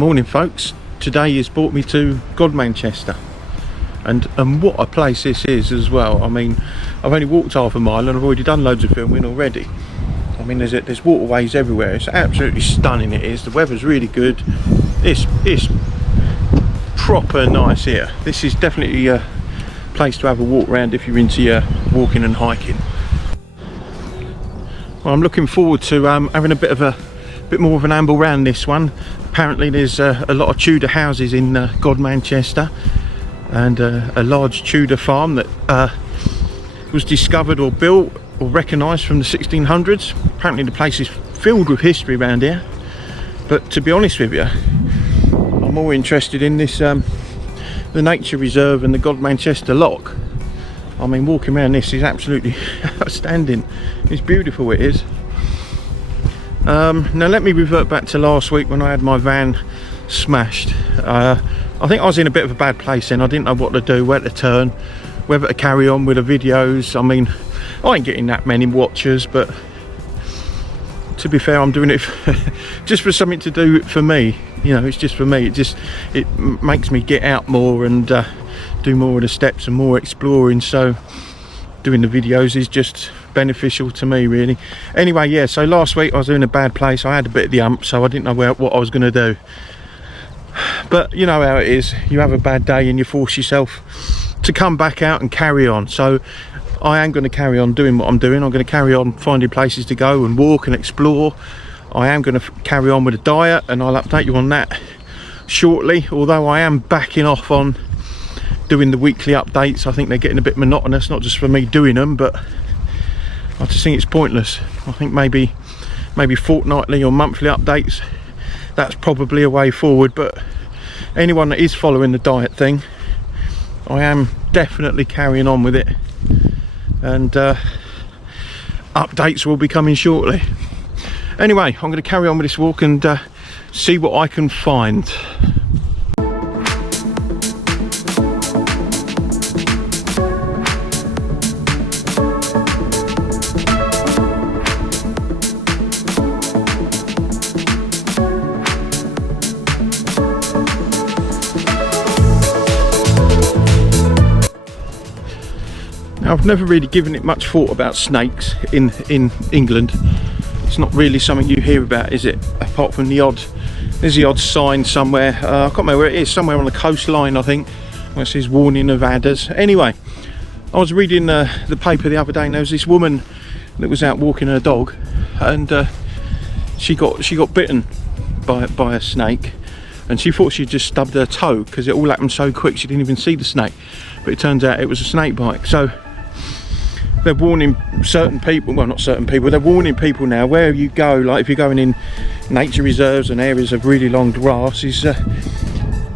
morning folks. Today has brought me to Godmanchester, and what a place this is as well. I mean, I've only walked half a mile and I've already done loads of filming already. I mean, there's waterways everywhere. It's absolutely stunning, it is. The weather's really good. It's proper nice here. This is definitely a place to have a walk around if you're into your walking and hiking. Well, I'm looking forward to having a bit more of an amble round this one. Apparently there's a lot of Tudor houses in Godmanchester, and a large Tudor farm that was discovered or built or recognised from the 1600s. Apparently the place is filled with history around here, but to be honest with you, I'm more interested in this the nature reserve and the Godmanchester lock. I mean, walking around this is absolutely outstanding. It's beautiful, it is. Now let me revert back to last week when I had my van smashed. I think I was in a bit of a bad place then. I didn't know what to do, where to turn, whether to carry on with the videos. I mean, I ain't getting that many watchers, but to be fair, I'm doing it just for something to do for me. You know, it's just for me. It makes me get out more and do more of the steps and more exploring. So doing the videos is just beneficial to me, really. Anyway, yeah, so last week I was in a bad place. I had a bit of the ump, so I didn't know what I was going to do. But you know how it is. You have a bad day and you force yourself to come back out and carry on. So I am going to carry on doing what I'm doing. I'm going to carry on finding places to go and walk and explore. I am going to carry on with a diet, and I'll update you on that shortly. Although I am backing off on doing the weekly updates. I think they're getting a bit monotonous, not just for me doing them, but I just think it's pointless. I think maybe fortnightly or monthly updates, that's probably a way forward. But anyone that is following the diet thing, I am definitely carrying on with it, and updates will be coming shortly. Anyway, I'm going to carry on with this walk and see what I can find. I've never really given it much thought about snakes in England. It's not really something you hear about, is it? Apart from there's the odd sign somewhere. I can't remember where it is. Somewhere on the coastline, I think, where it says warning of adders. Anyway, I was reading the paper the other day, and there was this woman that was out walking her dog, and she got bitten by a snake, and she thought she'd just stubbed her toe because it all happened so quick she didn't even see the snake. But it turns out it was a snake bite. So they're warning certain people, well, not certain people, they're warning people now, where you go, like if you're going in nature reserves and areas of really long grass, is to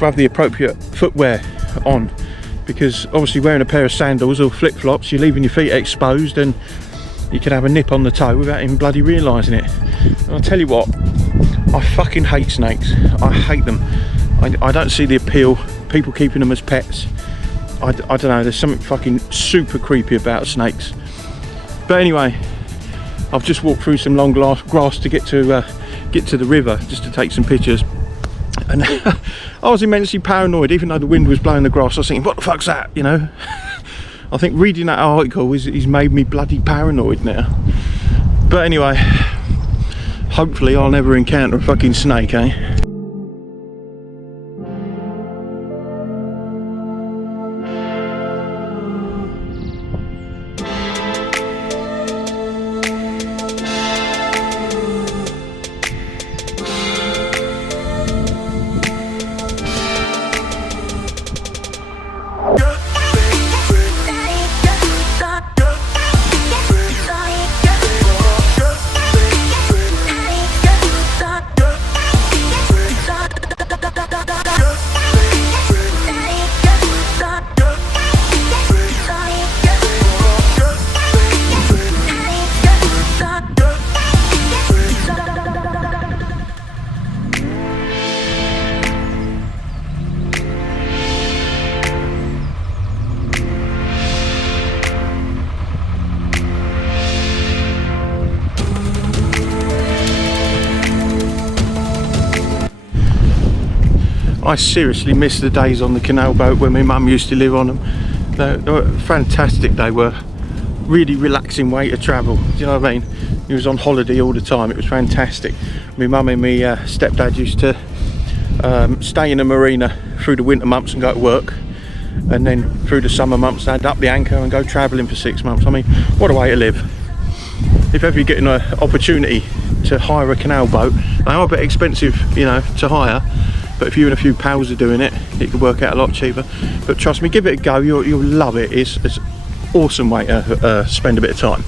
have the appropriate footwear on, because obviously wearing a pair of sandals or flip-flops, you're leaving your feet exposed and you can have a nip on the toe without even bloody realising it. And I'll tell you what, I fucking hate snakes. I hate them. I don't see the appeal, people keeping them as pets. I don't know, there's something fucking super creepy about snakes. But anyway, I've just walked through some long grass to get to the river, just to take some pictures, and I was immensely paranoid. Even though the wind was blowing the grass, I was thinking, what the fuck's that, you know? I think reading that article has made me bloody paranoid now. But anyway, hopefully I'll never encounter a fucking snake, eh? I seriously miss the days on the canal boat when my mum used to live on them. They were fantastic. They were really relaxing way to travel. Do you know what I mean? He was on holiday all the time. It was fantastic. My mum and my stepdad used to stay in the marina through the winter months and go to work, and then through the summer months they'd up the anchor and go travelling for 6 months. I mean, what a way to live. If ever you're getting an opportunity to hire a canal boat, they are a bit expensive, you know, to hire, but if you and a few pals are doing it, it could work out a lot cheaper. But trust me, give it a go, you'll love it. It's an awesome way to spend a bit of time.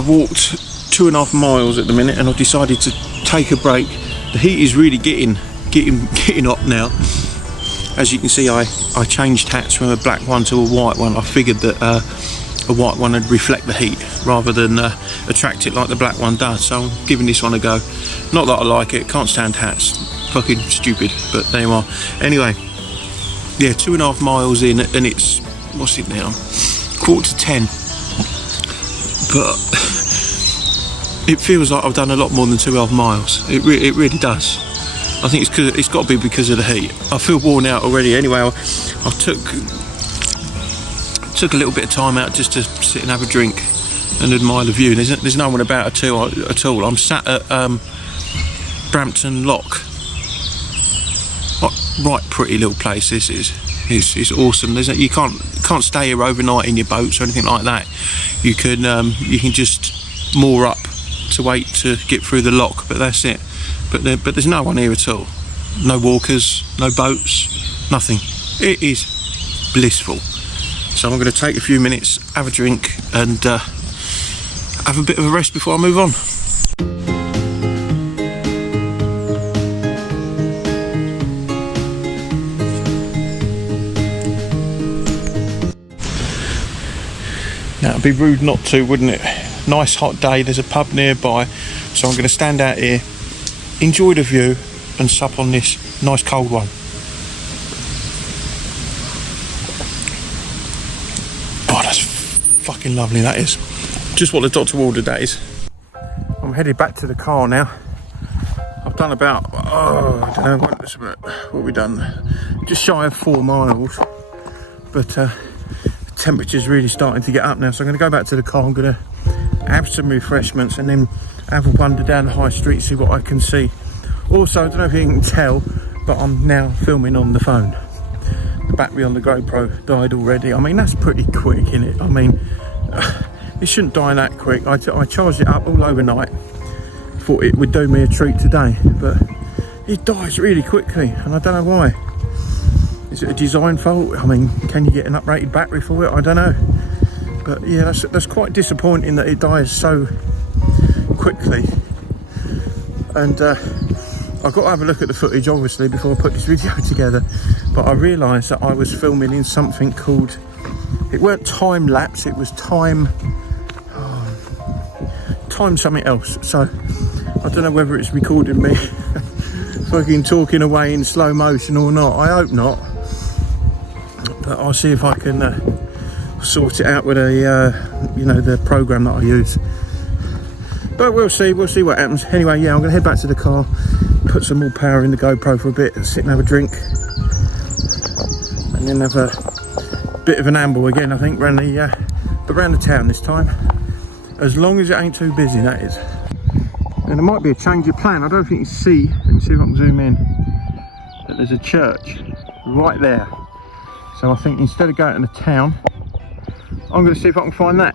I've walked 2.5 miles at the minute, and I've decided to take a break. The heat is really getting hot now. As you can see, I changed hats from a black one to a white one. I figured that a white one would reflect the heat rather than attract it like the black one does. So I'm giving this one a go. Not that I like it, can't stand hats, fucking stupid, but there you are. Anyway, yeah, 2.5 miles in, and it's, what's it now, 9:45. But it feels like I've done a lot more than 2.5 miles. It really does. I think it's got to be because of the heat. I feel worn out already. Anyway, I took a little bit of time out just to sit and have a drink and admire the view. There's no one about at all. I'm sat at Brampton Lock. Right, pretty little place this is. It's awesome. You can't stay here overnight in your boats or anything like that. You can just moor up to wait to get through the lock, but that's it. But there's no one here at all. No walkers, no boats, nothing. It is blissful. So I'm going to take a few minutes, have a drink, and have a bit of a rest before I move on. Now it'd be rude not to, wouldn't it? Nice hot day, there's a pub nearby, so I'm going to stand out here, enjoy the view, and sup on this nice cold one. Oh, that's fucking lovely, that is. Just what the doctor ordered, that is. I'm headed back to the car now. I've done about, I don't know, what have we done? Just shy of 4 miles, but the temperature's really starting to get up now, so I'm going to go back to the car. I'm going to have some refreshments and then have a wander down the high street, see what I can see. Also, I don't know if you can tell, but I'm now filming on the phone. The battery on the GoPro died already. I mean, that's pretty quick, isn't it? I mean, it shouldn't die that quick. I charged it up all overnight. Thought it would do me a treat today, but it dies really quickly, and I don't know why. Is it a design fault? I mean, can you get an uprated battery for it? I don't know. But yeah, that's quite disappointing that it dies so quickly. And I've got to have a look at the footage, obviously, before I put this video together. But I realised that I was filming in something called, it weren't time lapse, it was time something else. So I don't know whether it's recording me fucking talking away in slow motion or not. I hope not. But I'll see if I can sort it out with the program that I use. But we'll see what happens. Anyway, yeah, I'm going to head back to the car, put some more power in the GoPro for a bit, sit and have a drink, and then have a bit of an amble again, I think, around the town this time. As long as it ain't too busy, that is. And there might be a change of plan. I don't know if you can see, let me see if I can zoom in, that there's a church right there. So I think instead of going to the town, I'm going to see if I can find that.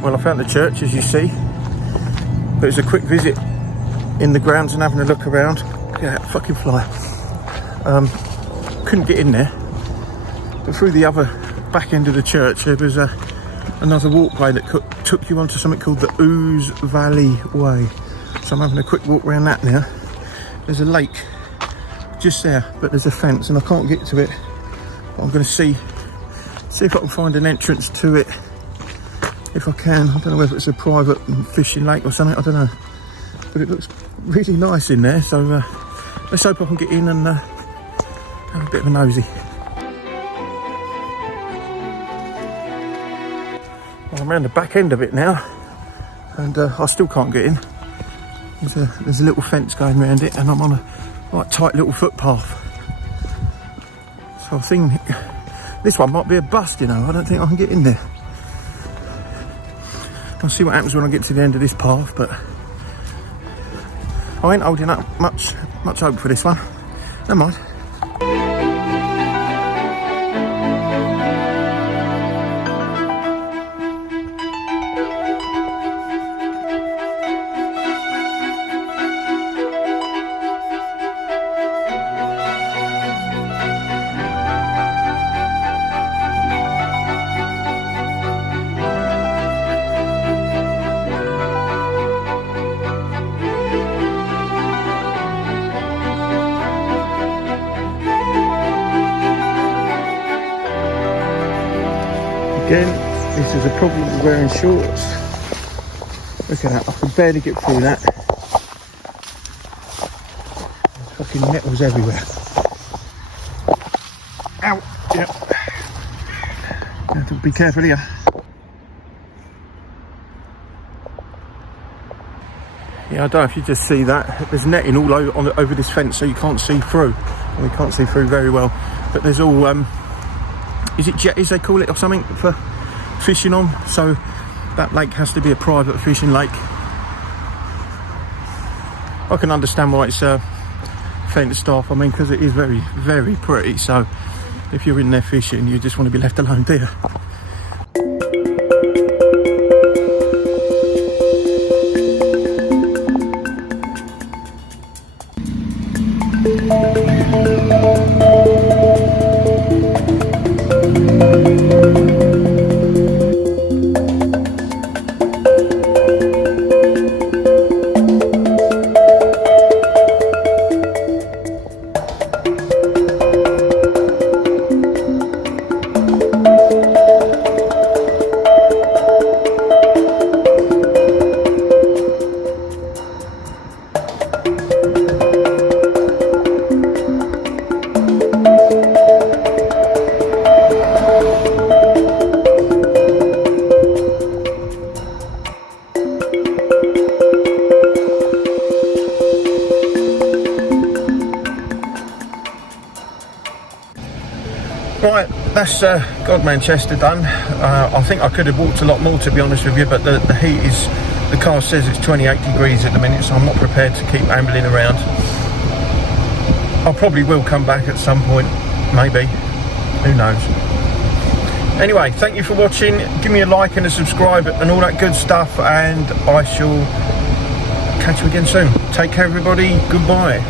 Well, I found the church, as you see, but it was a quick visit in the grounds and having a look around. Yeah, fucking fly. Couldn't get in there, but through the other back end of the church there was another walkway that took you onto something called the Ouse Valley Way. So I'm having a quick walk around that now. There's a lake just there, but there's a fence and I can't get to it. But I'm going to see if I can find an entrance to it if I can. I don't know whether it's a private fishing lake or something, I don't know. But it looks really nice in there, so let's hope I can get in and have a bit of a nosy. Well, I'm around the back end of it now, and I still can't get in. There's a little fence going around it, and I'm on a like tight little footpath. So I think this one might be a bust, you know. I don't think I can get in there. I'll see what happens when I get to the end of this path, but I ain't holding up much hope for this one. Never mind. Again, this is a problem with wearing shorts. Look at that, I can barely get through that. There's fucking nettles everywhere. Ow! Yep. You have to be careful here. Yeah, I don't know if you just see that. There's netting all over this fence, so you can't see through. Well, you can't see through very well. But there's all is it jetties they call it or something for fishing on, so that lake has to be a private fishing lake. I can understand why it's fenced off, I mean, because it is very, very pretty, so if you're in there fishing you just want to be left alone there. Right, that's Godmanchester done. I think I could have walked a lot more, to be honest with you, but the heat is, the car says it's 28 degrees at the minute, so I'm not prepared to keep ambling around. I probably will come back at some point, maybe, who knows. Anyway, thank you for watching. Give me a like and a subscribe and all that good stuff, and I shall catch you again soon. Take care everybody, goodbye.